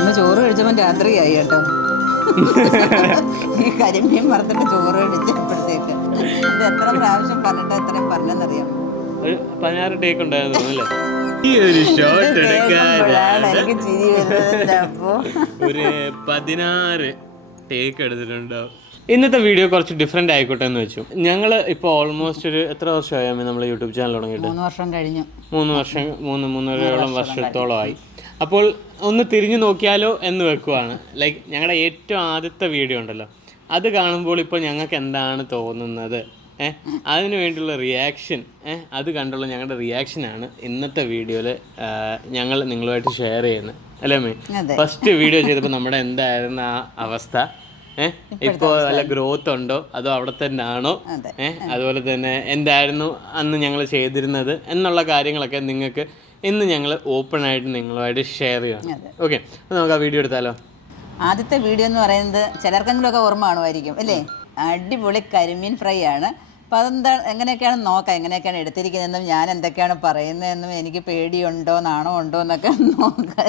അന്ന് ചോറ് കഴിച്ചപ്പോൾ രാത്രിയായി കേട്ടോ. ഈ കരിമീൻ വറുത്തിട്ട് ചോറ് കഴിച്ചപ്പോഴത്തേക്ക് ഇത് എത്ര പ്രാവശ്യം പറഞ്ഞിട്ട് എത്രയും പറഞ്ഞെന്നറിയാം. 16 ടേക്ക് ഉണ്ടായിരുന്നു അല്ലേ? ഈ ഒരു ഷോട്ട് എടുക്കാനാണ് എനിക്ക് ചിരി വരുന്നത്. അപ്പോൾ ഒരു 16 ടേക്ക് എടുത്തിട്ടുണ്ടാവും. ഇന്നത്തെ വീഡിയോ കുറച്ച് ഡിഫറെൻ്റ് ആയിക്കോട്ടെ എന്ന് വെച്ചു. ഞങ്ങൾ ഇപ്പോൾ ഓൾമോസ്റ്റ് ഒരു എത്ര വർഷമായി നമ്മൾ യൂട്യൂബ് ചാനൽ തുടങ്ങിയിട്ട്? 3 വർഷം കഴിഞ്ഞു. 3-3.5 വർഷത്തോളമായി. അപ്പോൾ ഒന്ന് തിരിഞ്ഞു നോക്കിയാലോ എന്ന് വെക്കുവാണ്. ലൈക്ക് ഞങ്ങളുടെ ഏറ്റവും ആദ്യത്തെ വീഡിയോ ഉണ്ടല്ലോ, അത് കാണുമ്പോൾ ഇപ്പോൾ ഞങ്ങൾക്ക് എന്താണ് തോന്നുന്നത്, അതിന് വേണ്ടിയുള്ള റിയാക്ഷൻ, അത് കണ്ടുള്ള ഞങ്ങളുടെ റിയാക്ഷനാണ് ഇന്നത്തെ വീഡിയോയിൽ ഞങ്ങൾ നിങ്ങളുമായിട്ട് ഷെയർ ചെയ്യുന്നത് അല്ലേ മേ? ഫസ്റ്റ് വീഡിയോ ചെയ്തപ്പോൾ നമ്മുടെ എന്തായിരുന്നു ആ അവസ്ഥ, ഇപ്പോൾ വല്ല ഗ്രോത്ത് ഉണ്ടോ അതോ അവിടെ തന്നെ ആണോ, അതുപോലെ തന്നെ എന്തായിരുന്നു അന്ന് ഞങ്ങൾ ചെയ്തിരുന്നത് എന്നുള്ള കാര്യങ്ങളൊക്കെ നിങ്ങൾക്ക് ഇന്ന് ഞങ്ങൾ ഓപ്പൺ ആയിട്ട് നിങ്ങളുമായിട്ട് ഷെയർ ചെയ്യണം. ഓക്കെ, അപ്പോൾ നമുക്ക് ആ വീഡിയോ എടുത്താലോ? ആദ്യത്തെ വീഡിയോ എന്ന് പറയുന്നത് ചിലർക്കെങ്കിലും ഒക്കെ ഓർമ്മ കാണുമായിരിക്കും അല്ലേ? അടിപൊളി കരിമീൻ ഫ്രൈ ആണ്. അപ്പോൾ അതെന്താണ്, എങ്ങനെയൊക്കെയാണ് നോക്കാം, എങ്ങനെയൊക്കെയാണ് എടുത്തിരിക്കുന്നതെന്നും ഞാൻ എന്തൊക്കെയാണ് പറയുന്നതെന്നും എനിക്ക് പേടിയുണ്ടോ നാണോ ഉണ്ടോ എന്നൊക്കെ നോക്കാം.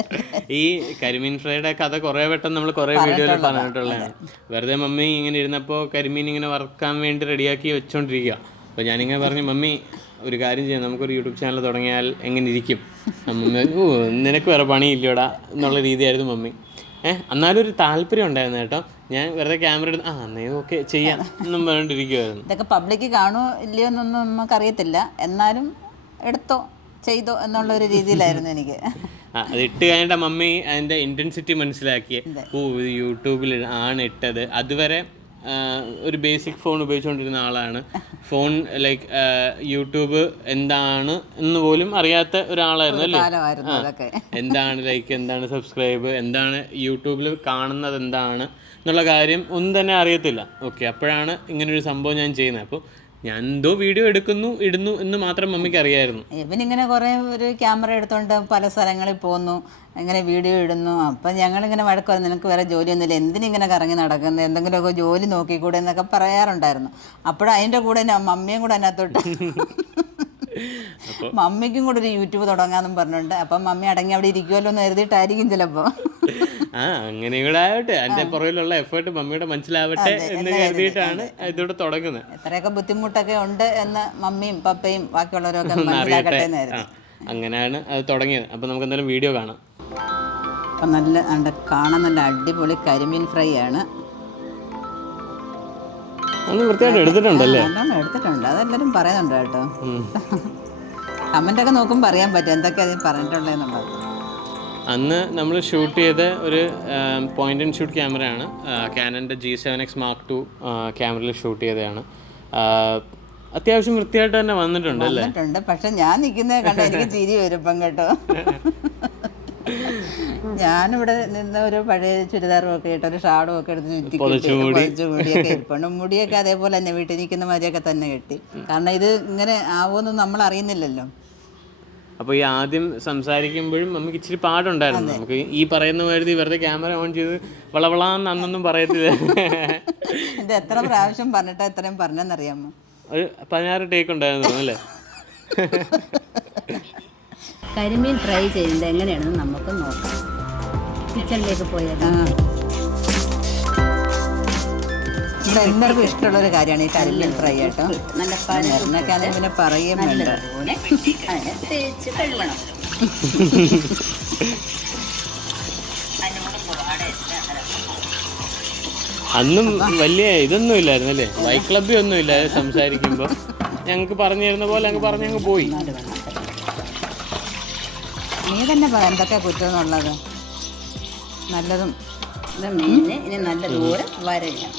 ഈ കരിമീൻ ഫ്രൈയുടെ കഥ കുറേ വട്ടം നമ്മൾ കുറേ വീഡിയോയിൽ പറഞ്ഞിട്ടുള്ളതാണ്. വെറുതെ മമ്മി ഇങ്ങനെ ഇരുന്നപ്പോൾ കരിമീൻ ഇങ്ങനെ വറുക്കാൻ വേണ്ടി റെഡിയാക്കി വെച്ചോണ്ടിരിക്കുക. അപ്പോൾ ഞാനിങ്ങനെ പറഞ്ഞു, മമ്മി ഒരു കാര്യം ചെയ്യാം, നമുക്കൊരു യൂട്യൂബ് ചാനൽ തുടങ്ങിയാൽ എങ്ങനെ ഇരിക്കും? മമ്മി നിനക്ക് വേറെ പണിയില്ലടാ എന്നുള്ള രീതിയായിരുന്നു മമ്മി. എന്നാലും ഒരു താല്പര്യം ഉണ്ടായിരുന്നു കേട്ടോ. ഞാൻ വെറുതെ ക്യാമറ എടുത്ത് നീ ഓക്കെ ചെയ്യാം എന്നും പറഞ്ഞിട്ടിരിക്കുവായിരുന്നു. ഇതൊക്കെ പബ്ലിക്ക് കാണുമോ ഇല്ലയോ എന്നൊന്നും നമുക്കറിയത്തില്ല, എന്നാലും എടുത്തോ ചെയ്തോ എന്നുള്ളൊരു രീതിയിലായിരുന്നു എനിക്ക്. അത് ഇട്ട് കഴിഞ്ഞിട്ട് മമ്മി അതിൻ്റെ ഇൻറ്റൻസിറ്റി മനസ്സിലാക്കിയേ. ഇത് യൂട്യൂബിൽ ആണ് ഇട്ടത്. അതുവരെ ഒരു ബേസിക് ഫോൺ ഉപയോഗിച്ചുകൊണ്ടിരുന്ന ആളാണ്. ഫോൺ ലൈക്ക് യൂട്യൂബ് എന്താണ് എന്ന് പോലും അറിയാത്ത ഒരാളായിരുന്നു അല്ലേ? എന്താണ് ലൈക്ക്, എന്താണ് സബ്സ്ക്രൈബ്, എന്താണ് യൂട്യൂബിൽ കാണുന്നത് എന്താണ് എന്നുള്ള കാര്യം ഒന്നും തന്നെ അറിയത്തില്ല. ഓക്കെ, അപ്പോഴാണ് ഇങ്ങനൊരു സംഭവം ഞാൻ ചെയ്യുന്നത്. അപ്പോൾ ഞാൻ എന്തോ വീഡിയോ ഇടുന്നു എന്ന് മാത്രം മമ്മിക്ക് അറിയായിരുന്നു. ഇവനിങ്ങനെ കുറേ ഒരു ക്യാമറ എടുത്തുകൊണ്ട് പല സ്ഥലങ്ങളിൽ പോകുന്നു, ഇങ്ങനെ വീഡിയോ ഇടുന്നു. അപ്പം ഞങ്ങളിങ്ങനെ വഴക്ക് പറഞ്ഞു, നിനക്ക് വേറെ ജോലിയൊന്നുമില്ല, എന്തിനിങ്ങനെ കറങ്ങി നടക്കുന്നത്, എന്തെങ്കിലുമൊക്കെ ജോലി നോക്കിക്കൂടെ എന്നൊക്കെ പറയാറുണ്ടായിരുന്നു. അപ്പോഴും അതിൻ്റെ കൂടെ മമ്മിയും കൂടെ അതിനകത്തോട്ട് മമ്മിക്കും കൂടെ ഒരു യൂട്യൂബ് തുടങ്ങാമെന്നും പറഞ്ഞിട്ടുണ്ട്. അപ്പം മമ്മി അടങ്ങി അവിടെ ഇരിക്കുമല്ലോ എന്ന് കരുതിയിട്ടായിരിക്കും ചിലപ്പോൾ. അങ്ങനെ കൂടെ ആവട്ടെ, അതിന്റെ പുറകിലുള്ള എഫേർട്ട് മമ്മിയുടെ മനസ്സിലാവട്ടെ എന്ന് കരുതിയിട്ടാണ് ഇതോടെ തുടങ്ങുന്നത്. എത്രയൊക്കെ ബുദ്ധിമുട്ടൊക്കെ ഉണ്ട് എന്ന് മമ്മിയും പപ്പയും ബാക്കിയുള്ളവരൊക്കെ മനസ്സിലാക്കട്ടെ എന്നായിരുന്നു. അങ്ങനെയാണ് അത് തുടങ്ങിയത്. അപ്പം നമുക്ക് എന്തായാലും വീഡിയോ കാണാം. അപ്പം കാണാൻ നല്ല അടിപൊളി കരിമീൻ ഫ്രൈ ആണ്. വൃത്തിയായിട്ട് എടുത്തിട്ടുണ്ടല്ലേ? നല്ലോണം എടുത്തിട്ടുണ്ട്, അതെല്ലാവരും പറയുന്നുണ്ട് കേട്ടോ. കമൻ്റൊക്കെ നോക്കുമ്പോൾ അറിയാൻ പറ്റും എന്തൊക്കെ അതിൽ പറഞ്ഞിട്ടുണ്ടെന്നുള്ളത്. അന്ന് നമ്മൾ ഷൂട്ട് ചെയ്ത ഒരു പോയിൻ്റ് ആൻഡ് ഷൂട്ട് ക്യാമറയാണ്. കാനൻ്റെ G7X Mark II ക്യാമറയിൽ ഷൂട്ട് ചെയ്തതാണ്. അത്യാവശ്യം വൃത്തിയായിട്ട് തന്നെ വന്നിട്ടുണ്ട് അല്ലേ? പക്ഷെ ഞാൻ നിൽക്കുന്നത് കണ്ട എനിക്ക് ചിരി വരുമ്പം കേട്ടോ. ഞാനിവിടെ നിന്ന് ഒരു പഴയ ചുരിദാറും ഒക്കെ ഇട്ട് ഒരു ഷാളും ഒക്കെ എടുത്ത് ചുറ്റിക്കൂടിയൊക്കെ ഇരിപ്പുണ്ട്. മുടിയൊക്കെ അതേപോലെ തന്നെ വീട്ടിൽ നിൽക്കുന്ന മാതിരിയൊക്കെ തന്നെ കെട്ടി. കാരണം ഇത് ഇങ്ങനെ ആവുമെന്ന് നമ്മൾ അറിയുന്നില്ലല്ലോ. അപ്പോൾ ഈ ആദ്യം സംസാരിക്കുമ്പോഴും നമുക്ക് ഇച്ചിരി പാടുണ്ടായിരുന്നു. നമുക്ക് ഈ പറയുന്ന മാതിരി വെറുതെ ക്യാമറ ഓൺ ചെയ്ത് വളവളാന്ന് അന്നൊന്നും പറയത്തില്ല. ഇത് എത്ര പ്രാവശ്യം പറഞ്ഞിട്ട് എത്രയും പറഞ്ഞെന്നറിയാമോ? ഒരു 16 ടേക്ക് ഉണ്ടായിരുന്നു അല്ലേ? കരിമീൻ ഫ്രൈ ചെയ്യുന്നത് എങ്ങനെയാണെന്ന് നമുക്ക് നോക്കാം. കിച്ചണിലേക്ക് പോയാൽ ഇവിടെ എല്ലാവർക്കും ഇഷ്ടമുള്ളൊരു കാര്യമാണ് ഈ കരിമീൻ ഫ്രൈ കേട്ടോ. നല്ല പനൊക്കെ ആണെങ്കിൽ പിന്നെ പറയുകയും വേണ്ട. തേച്ച് കഴുകണം. അന്നും വലിയ ഇതൊന്നും ഇല്ലായിരുന്നു അല്ലേ? ബൈക്ക് ക്ലബ്ബി ഒന്നും ഇല്ല. സംസാരിക്കുമ്പോൾ ഞങ്ങൾക്ക് പറഞ്ഞു തരുന്ന പോലെ അങ്ങ് പറഞ്ഞങ്ങ് പോയി. നീ തന്നെ പറ എന്തൊക്കെ കുറ്റം എന്നുള്ളത്. നല്ലതും ഇനി നല്ല ദൂരം വരയ്ക്കണം.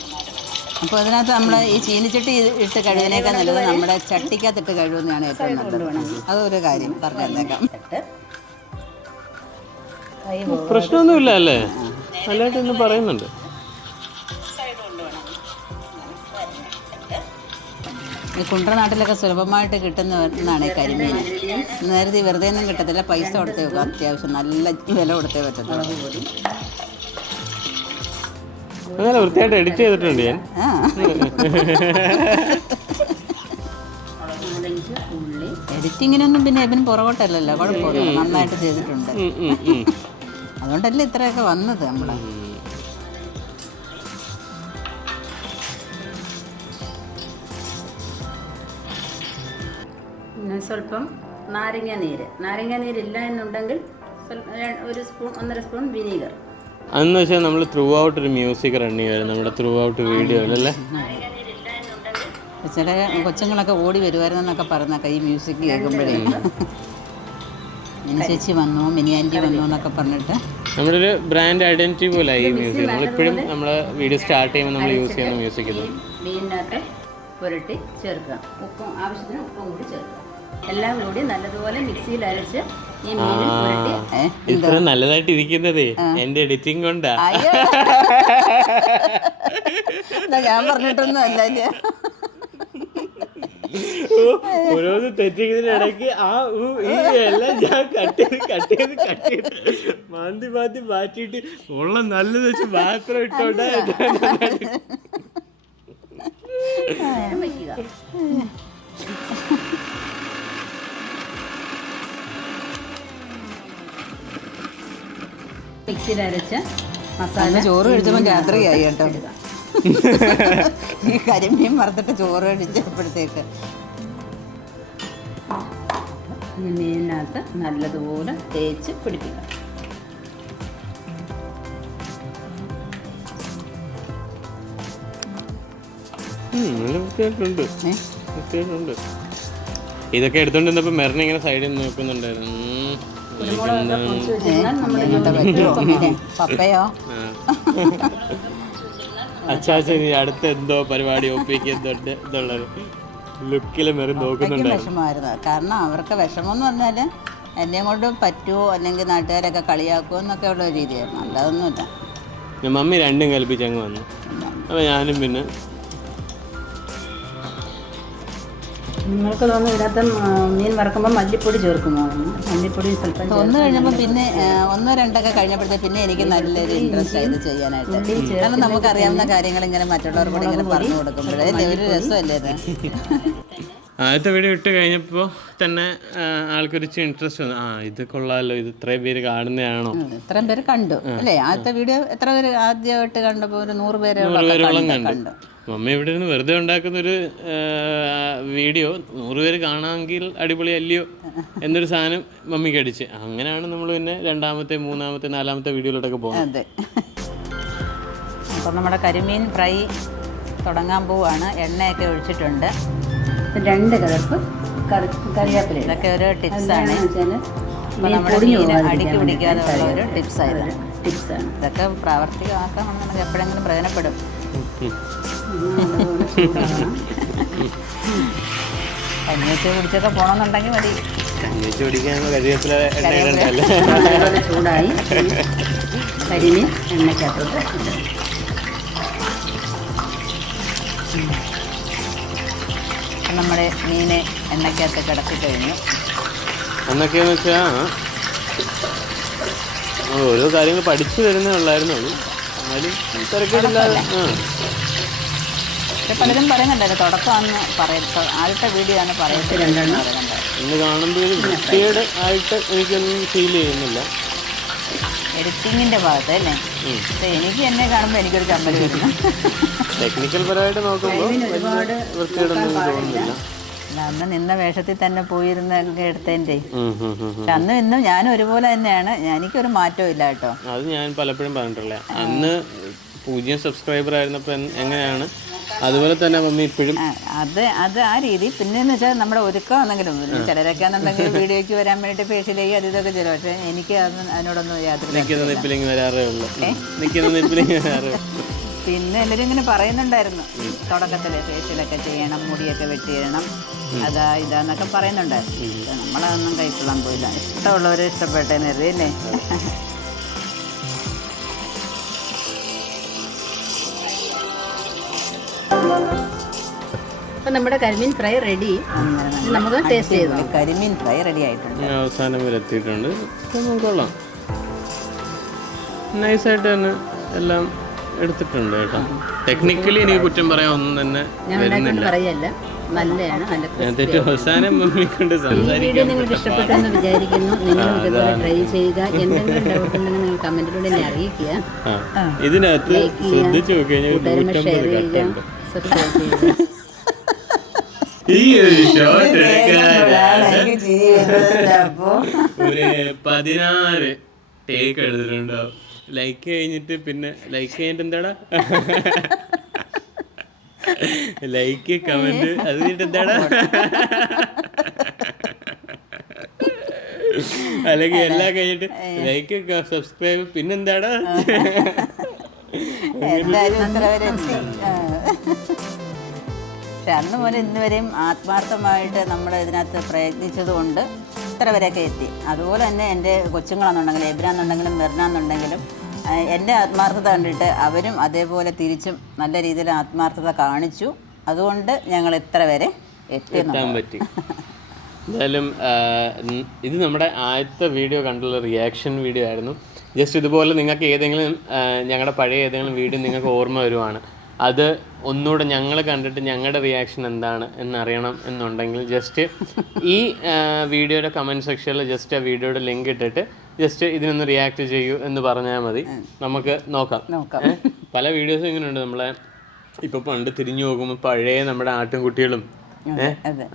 അപ്പോൾ ഇതിനകത്ത് നമ്മൾ ഈ ചീനിച്ചട്ടി ഇട്ട് കഴുകുന്നതിനേക്കാൾ നല്ലത് നമ്മുടെ ചട്ടിക്കകത്തിട്ട് കഴുകുന്നതാണ് ഏറ്റവും നല്ലത്. അതൊരു കാര്യം പറഞ്ഞേക്കാം. പ്രശ്നമൊന്നുമില്ല അല്ലേ? നല്ലതായിട്ട് ഇന്ന് പറയുന്നുണ്ട്. ഈ കുണ്ടനാട്ടിലൊക്കെ സുലഭമായിട്ട് കിട്ടുന്ന ഒന്നാണ് ഈ കരിമീൻ. നേരത്തെ വെറുതെ ഒന്നും കിട്ടത്തില്ല, പൈസ കൊടുത്തേ വെക്കും. അത്യാവശ്യം നല്ല വില കൊടുത്തേ പറ്റത്തുള്ളൂ. അങ്ങനെ വൃത്തിയായിട്ട് എഡിറ്റ് ചെയ്തിട്ടുണ്ട് ഞാൻ. എഡിറ്റിങ്ങിനൊന്നും പിന്നെ ഇവന് പുറകോട്ടല്ലല്ലോ, കുഴപ്പമില്ല, നന്നായിട്ട് ചെയ്തിട്ടുണ്ട്. അത് അതുകൊണ്ടല്ലേ ഇത്രയൊക്കെ വന്നത് നമ്മള്. പിന്നെ സ്വല്പം നാരങ്ങ നീരില്ല എന്നുണ്ടെങ്കിൽ ഒരു സ്പൂൺ 1.5 സ്പൂൺ വിനീഗർ. അതെന്ന് വെച്ചാൽ നമ്മൾ ത്രൂ ഔട്ട് ഒരു മ്യൂസിക് റൺ ചെയ്യുമായിരുന്നു നമ്മുടെ ത്രൂ ഔട്ട് വീഡിയോയിലല്ലേ. ചില കൊച്ചുങ്ങളൊക്കെ ഓടി വരുമായിരുന്നെന്നൊക്കെ പറഞ്ഞൊക്കെ ഈ മ്യൂസിക് കേൾക്കുമ്പോഴേ മിനി ചേച്ചി വന്നു, മിനി ആൻറ്റി വന്നു എന്നൊക്കെ പറഞ്ഞിട്ട് നമ്മുടെ ഒരു ബ്രാൻഡ് ഐഡന്റിറ്റി പോലെ ഈ മ്യൂസിക്. നമ്മളിപ്പോഴും നമ്മളെ വീഡിയോ സ്റ്റാർട്ട് ചെയ്യുമ്പോൾ നമ്മൾ യൂസ് ചെയ്യുന്ന മ്യൂസിക് ഇത്. മീനിനകത്ത് പുരട്ടി ചേർക്കുക. ആവശ്യത്തിന് ഉപ്പും കൂടി ചേർക്കുക. എല്ലാം കൂടി നല്ലതുപോലെ മിക്സിയിൽ അരച്ച് ഈ മീനിൽ പുരട്ടി. ഇത്ര നല്ലതായിട്ട് ഇരിക്കുന്നതേ എന്റെ എഡിറ്റിംഗ് കൊണ്ടാ. ഞാൻ പറഞ്ഞിട്ടൊന്നും അല്ല. ഓരോന്ന് തെറ്റിക്കുന്നതിനിടയ്ക്ക് എല്ലാം ഞാൻ കട്ട് ചെയ്ത് മാന്തി മാറ്റിയിട്ട് ഉള്ള നല്ലത് വെച്ച് മാത്രം ഇട്ടോട്ടെ. മിക്സിയിൽ അരച്ച് മസാല. ചോറ് കഴിച്ചപ്പോൾ രാത്രിയായി കേട്ടോ. ഈ കരിമീൻ വറുത്തിട്ട് ചോറ് കഴിച്ചപ്പോഴത്തേക്ക് ഈ മീനിനകത്ത് നല്ലതുപോലെ തേച്ച് പിടിപ്പിക്കുക. ഇതൊക്കെ എടുത്തോണ്ടിരുന്നപ്പോ മെറിന ഇങ്ങനെ സൈഡിൽ നോക്കുന്നുണ്ടായിരുന്നു. പപ്പയോ അച്ചാച്ചൻ അടുത്ത എന്തോ പരിപാടി ഒപ്പിക്കുന്നുണ്ട് എന്നുള്ളത് ലുക്കിൽ മെറി നോക്കുന്നുണ്ടായിരുന്നു. വിഷമമായിരുന്നു. കാരണം അവർക്ക് വിഷമം എന്ന് പറഞ്ഞാൽ എന്നെ കൊണ്ട് പറ്റുമോ അല്ലെങ്കിൽ നാട്ടുകാരൊക്കെ കളിയാക്കുമോ എന്നൊക്കെ ഉള്ള ഒരു രീതിയായിരുന്നു. അല്ലാതൊന്നുമില്ല. മമ്മി രണ്ടും കൽപ്പിച്ച് അങ്ങ് വന്നു. അപ്പോൾ ഞാനും പിന്നെ നിങ്ങൾക്ക് തോന്നുന്നു ഇതിനകത്ത് മീൻ വറക്കുമ്പോൾ മല്ലിപ്പൊടി ചേർക്കുമോ? മല്ലിപ്പൊടി സ്വല്പം ഒന്ന് കഴിഞ്ഞപ്പോൾ പിന്നെ 1-2 കഴിഞ്ഞപ്പോഴത്തേക്ക് പിന്നെ എനിക്ക് നല്ലൊരു ഇൻട്രസ്റ്റ് ആയത് ചെയ്യാനായിട്ട്. കാരണം നമുക്കറിയാവുന്ന കാര്യങ്ങൾ ഇങ്ങനെ മറ്റുള്ളവർക്കൂടെ ഇങ്ങനെ പറഞ്ഞു കൊടുക്കുമ്പോഴേ ഒരു രസമല്ലേ ഇത്. ആദ്യത്തെ വീഡിയോ ഇട്ട് കഴിഞ്ഞപ്പോൾ തന്നെ ആൾക്കൊരു ഇൻട്രസ്റ്റ് വന്നു. ഇത് കൊള്ളാമല്ലോ, ഇത് ഇത്രയും പേര് കാണുന്നതാണോ? ഇത്രയും പേര് കണ്ടു അല്ലേ? ആദ്യത്തെ വീഡിയോ എത്ര പേര് ആദ്യമായിട്ട് കണ്ടപ്പോൾ? ഒരു 100 പേരോളം കണ്ടു. മമ്മി ഇവിടെ ഇരുന്ന് വെറുതെ ഉണ്ടാക്കുന്നൊരു വീഡിയോ 100 പേര് കാണാമെങ്കിൽ അടിപൊളി അല്ലയോ എന്നൊരു സാധനം മമ്മിക്ക് അടിച്ച്. അങ്ങനെയാണ് നമ്മൾ പിന്നെ 2ാമത്തെ 3ാമത്തെ 4ാമത്തെ വീഡിയോയിലോട്ടൊക്കെ പോകുന്നത്. അതെ. അപ്പോൾ നമ്മുടെ കരിമീൻ ഫ്രൈ തുടങ്ങാൻ പോവുകയാണ്. എണ്ണയൊക്കെ ഒഴിച്ചിട്ടുണ്ട്. 2 കലർപ്പ് കറിവേപ്പില. ഇതൊക്കെ ഒരു ടിപ്സാണ്. അപ്പോൾ നമ്മുടെ മീൻ അടുക്കി പിടിക്കാതെ ഉള്ള ഒരു ടിപ്സാണ്. ഇതൊക്കെ പ്രാവർത്തികമാക്കാമെന്നുണ്ടെങ്കിൽ എപ്പോഴെങ്കിലും പ്രയോജനപ്പെടും. കഞ്ഞിവെച്ച് കുടിച്ചൊക്കെ പോകണമെന്നുണ്ടെങ്കിൽ മതി. കഞ്ഞിവെച്ച് കുടിക്കാൻ കരിവേപ്പില ചൂടായി കരിമീൻ എണ്ണയ്ക്കകത്തോട്ട് നമ്മുടെ മീനെ എണ്ണയ്ക്കകത്ത് കിടത്തി കഴിഞ്ഞു. എന്നൊക്കെയാന്ന് വെച്ചാൽ ഓരോ കാര്യങ്ങൾ പഠിച്ചു വരുന്നേ ഉള്ളായിരുന്നുള്ളൂ. എന്നാലും തിരക്കേടില്ലാതെ. പലരും പറയുന്നുണ്ടായിരുന്നു തുടക്കമാണെന്ന് പറയുന്നത്. ആദ്യത്തെ വീഡിയോ ആണ് പറയുന്നത്. ഇന്ന് കാണുമ്പോൾ ഒരു വൃത്തിയുടെ ആയിട്ട് എനിക്കൊന്നും ഫീൽ ചെയ്യുന്നില്ല. എഡിറ്റിങ്ങിൻ്റെ ഭാഗത്ത് അല്ലേ? എനിക്ക് എന്നെ കാണുമ്പോൾ എനിക്കൊരു ചമ്മൽ വരുന്നു. ടെക്നിക്കൽ പരമായിട്ട് നോക്കുമ്പോൾ ഒരുപാട് വൃത്തിയോടൊന്നും തോന്നുന്നില്ല. അന്ന് നിന്ന വേഷത്തിൽ തന്നെ പോയിരുന്ന എടുത്തതിൻ്റെ. പക്ഷെ അന്നും ഇന്നും ഞാനും ഒരുപോലെ തന്നെയാണ്. എനിക്കൊരു മാറ്റവും ഇല്ല കേട്ടോ. അത് ഞാൻ പലപ്പോഴും പറഞ്ഞിട്ടുള്ള. അന്ന് 0 സബ്സ്ക്രൈബർ ആയിരുന്നപ്പോൾ എങ്ങനെയാണ് അതുപോലെ തന്നെ മമ്മി ഇപ്പോഴും അത് ആ രീതി. പിന്നെയെന്ന് വെച്ചാൽ നമ്മുടെ ഒരുക്കമാണെങ്കിലും ചിലരൊക്കെ എന്നുണ്ടെങ്കിൽ വീഡിയോയ്ക്ക് വരാൻ വേണ്ടിയിട്ട് ഫേഷ്യലേക്ക് അത് ഇതൊക്കെ ചെയ്യും. പക്ഷേ എനിക്ക് അതിനോടൊന്നും യാതൊരു വരാറേ ഉള്ളൂ. പിന്നെ എല്ലാവരും ഇങ്ങനെ പറയുന്നുണ്ടായിരുന്നു തുടക്കത്തിൽ ഫേഷ്യലൊക്കെ ചെയ്യണം, മുടിയൊക്കെ വെട്ടിയിടണം, അതാ ഇതാന്നൊക്കെ പറയുന്നുണ്ടായിരുന്നു. നമ്മളതൊന്നും കഴിക്കൊള്ളാൻ പോയില്ല. ഇഷ്ടമുള്ളവർ ഇഷ്ടപ്പെട്ടേന്ന് അറിയില്ലേ. അപ്പം നമ്മുടെ കരിമീൻ ഫ്രൈ റെഡി. നമുക്ക് ടേസ്റ്റ് ചെയ്തു. കരിമീൻ ഫ്രൈ റെഡി ആയിട്ടുണ്ട്. അവസാനം വരെ എത്തിയിട്ടുണ്ട്. കൊള്ളാം, നൈസായിട്ട് തന്നെ എല്ലാം എടുത്തിട്ടുണ്ട് കേട്ടോ. ടെക്നിക്കലി എനിക്ക് കുറ്റം പറയാൻ ഒന്നും തന്നെ പറയല്ല. നല്ലതാണ്, നല്ല അവസാനം കൊണ്ട് ഈ വീഡിയോ നിങ്ങൾക്ക് ഇഷ്ടപ്പെട്ടെന്ന് വിചാരിക്കുന്നു. നിങ്ങൾ ഇതുപോലെ ട്രൈ ചെയ്യുക. എന്തെങ്കിലും ഡൗട്ട് ഉണ്ടെങ്കിൽ നിങ്ങൾ കമന്റിലൂടെ എന്നെ അറിയിക്കുക. ഇതിനകത്ത് ശ്രദ്ധിച്ചു കൂട്ടുകാരന്മാർ ഷെയർ ചെയ്യുക, സബ്സ്ക്രൈബ് ചെയ്യുക. ഈ ഒരു ഷോട്ട് ഒരു 16 ടേക്ക് എടുത്തിട്ടുണ്ടാവും. ലൈക്ക് കഴിഞ്ഞിട്ട് പിന്നെ ലൈക്ക് കഴിഞ്ഞിട്ട് എന്താടാ ലൈക്ക് കമന്റ് അത് കഴിഞ്ഞിട്ട് എന്താടാ അല്ലെങ്കിൽ എല്ലാം കഴിഞ്ഞിട്ട് ലൈക്ക് സബ്സ്ക്രൈബ് പിന്നെന്താടാ പക്ഷെ അന്ന് മുതൽ ഇന്ന് വരെയും ആത്മാർത്ഥമായിട്ട് നമ്മൾ ഇതിനകത്ത് പ്രയത്നിച്ചതുകൊണ്ട് ഇത്ര വരെയൊക്കെ എത്തി. അതുപോലെ തന്നെ എൻ്റെ കൊച്ചുങ്ങളാണെന്നുണ്ടെങ്കിലും എബ്രാന്നുണ്ടെങ്കിലും മെർനാന്നുണ്ടെങ്കിലും എൻ്റെ ആത്മാർത്ഥത കണ്ടിട്ട് അവരും അതേപോലെ തിരിച്ചും നല്ല രീതിയിൽ ആത്മാർത്ഥത കാണിച്ചു. അതുകൊണ്ട് ഞങ്ങൾ ഇത്ര വരെ എത്താൻ പറ്റി. എന്തായാലും ഇത് നമ്മുടെ ആദ്യത്തെ വീഡിയോ കണ്ടുള്ള റിയാക്ഷൻ വീഡിയോ ആയിരുന്നു. ജസ്റ്റ് ഇതുപോലെ നിങ്ങൾക്ക് ഏതെങ്കിലും ഞങ്ങളുടെ പഴയ ഏതെങ്കിലും വീഡിയോ നിങ്ങൾക്ക് ഓർമ്മ വരുവാണ്, അത് ഒന്നുകൂടെ ഞങ്ങൾ കണ്ടിട്ട് ഞങ്ങളുടെ റിയാക്ഷൻ എന്താണ് എന്നറിയണം എന്നുണ്ടെങ്കിൽ ജസ്റ്റ് ഈ വീഡിയോയുടെ കമൻറ്റ് സെക്ഷനിൽ ജസ്റ്റ് ആ വീഡിയോയുടെ ലിങ്ക് ഇട്ടിട്ട് ജസ്റ്റ് ഇതിനൊന്ന് റിയാക്ട് ചെയ്യൂ എന്ന് പറഞ്ഞാൽ മതി, നമുക്ക് നോക്കാം. പല വീഡിയോസും ഇങ്ങനെയുണ്ട്. നമ്മളെ ഇപ്പോൾ പണ്ട് തിരിഞ്ഞു നോക്കുമ്പോൾ പഴയ നമ്മുടെ ആട്ടിൻകുട്ടികളും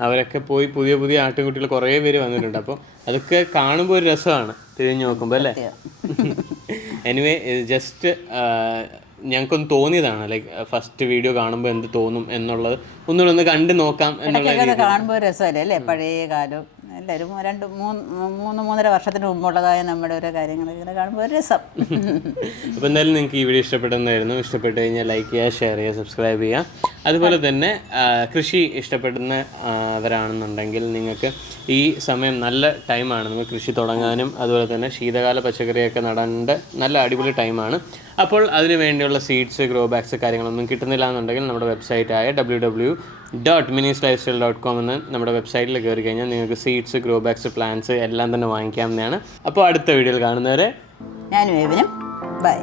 അവരൊക്കെ പോയി പുതിയ പുതിയ ആട്ടിൻകുട്ടികൾ കുറേ പേര് വന്നിട്ടുണ്ട്. അപ്പോൾ അതൊക്കെ കാണുമ്പോൾ ഒരു രസമാണ് തിരിഞ്ഞു നോക്കുമ്പോൾ അല്ലേ. എനിവേ ജസ്റ്റ് ഞങ്ങൾക്കൊന്ന് തോന്നിയതാണ്, ലൈക്ക് ഫസ്റ്റ് വീഡിയോ കാണുമ്പോൾ എന്ത് തോന്നും എന്നുള്ളത് ഒന്നുകൂടെ ഒന്ന് കണ്ടു നോക്കാം എന്നുള്ള കാണുമ്പോൾ രസമല്ലേ അല്ലേ. പഴയ കാലം എല്ലാവരും 2-3 വർഷത്തിന് മുമ്പുള്ളതായ നമ്മുടെ ഓരോ കാര്യങ്ങൾ ഇങ്ങനെ കാണുമ്പോൾ ഒരു രസം. അപ്പോൾ എന്തായാലും നിങ്ങൾക്ക് ഈ വീഡിയോ ഇഷ്ടപ്പെടുന്നതായിരുന്നു. ഇഷ്ടപ്പെട്ട് കഴിഞ്ഞാൽ ലൈക്ക് ചെയ്യുക, ഷെയർ ചെയ്യുക, സബ്സ്ക്രൈബ് ചെയ്യുക. അതുപോലെ തന്നെ കൃഷി ഇഷ്ടപ്പെടുന്നവരാണെന്നുണ്ടെങ്കിൽ നിങ്ങൾക്ക് ഈ സമയം നല്ല ടൈമാണ്, നിങ്ങൾക്ക് കൃഷി തുടങ്ങാനും അതുപോലെ തന്നെ ശീതകാല പച്ചക്കറിയൊക്കെ നടേണ്ട നല്ല അടിപൊളി ടൈമാണ്. അപ്പോൾ അതിന് വേണ്ടിയുള്ള സീഡ്സ്, ഗ്രോ ബാഗ്സ് കാര്യങ്ങളൊന്നും കിട്ടുന്നില്ല എന്നുണ്ടെങ്കിൽ നമ്മുടെ വെബ്സൈറ്റായ www.theminislifestyle.com എന്ന് നമ്മുടെ വെബ്സൈറ്റിൽ കയറി കഴിഞ്ഞാൽ നിങ്ങൾക്ക് സീഡ്സ്, ഗ്രോ ബാഗ്സ്, പ്ലാന്റ്സ് എല്ലാം തന്നെ വാങ്ങിക്കാവുന്നതാണ്. അപ്പോൾ അടുത്ത വീഡിയോയിൽ കാണുന്നവരെ ഞാനും ഏവനും ബൈ.